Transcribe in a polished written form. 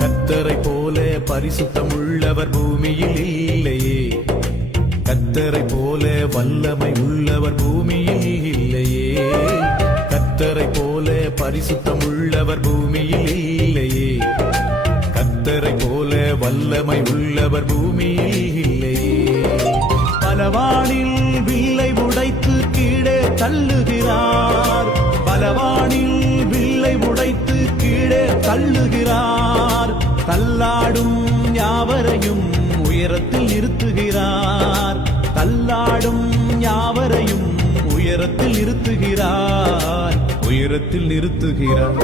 கர்த்தரை போல பரிசுத்தம் உள்ளவர் பூமியில் இல்லையே, கர்த்தரை போல வல்லமை உள்ளவர் பூமியில் இல்லையே, கர்த்தரை போல பரிசுத்தம் உள்ளவர் பூமியில் இல்லையே, கர்த்தரை போல வல்லமை உள்ளவர் பூமியில் இல்லையே. பலவானில் வில்லை உடைத்து கீழே தள்ளுகிறார், பலவானில் வில்லை உடைத்து கீழே தள்ளுகிறார், தள்ளாடும் யாவரையும் உயரத்தில் நிறுத்துகிறார், தள்ளாடும் யாவரையும் உயரத்தில் நிறுத்துகிறார், உயரத்தில் நிறுத்துகிறார்.